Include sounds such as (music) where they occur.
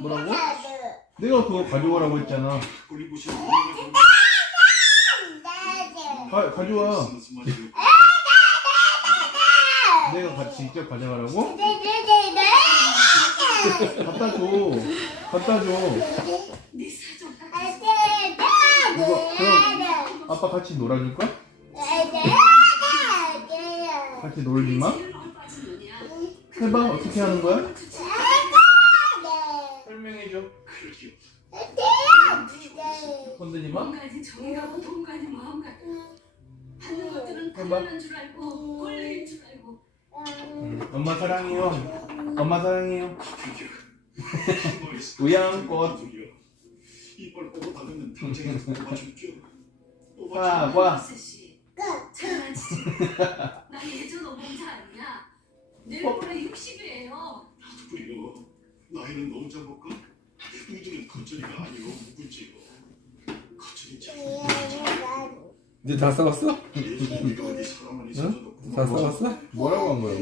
뭐라고? 내가 그거 가져오라고 했잖아. 가, 가져와. 내가 같이 직접 가져가라고? 갖다 줘. 갖다 줘. 이거, 그럼 아빠 같이 놀아줄까? 같이 놀지마? 해봐. 어떻게 하는 거야? 설명해줘. 건드지 마. 공간이 정이가고 동간이 마음가고 하는 것들은 해봐. 당연한 줄 알고 권리인 줄 알고 엄마 사랑해요. 엄마 사랑해요. 우양꽃. 보고 받으면. 사과. 씨 장난치지 나 (laughs) 예전 오봉자 아니야 내일모레 60이에요 나도 그래요. 나이는 너무 작을까? 우주는 거절이가 아니고 묵은지요. 거절이 참. 이제 다 싸웠어? 예수님이 어디 사람을 있어도 다 싸웠어? 뭐라고 한 거야?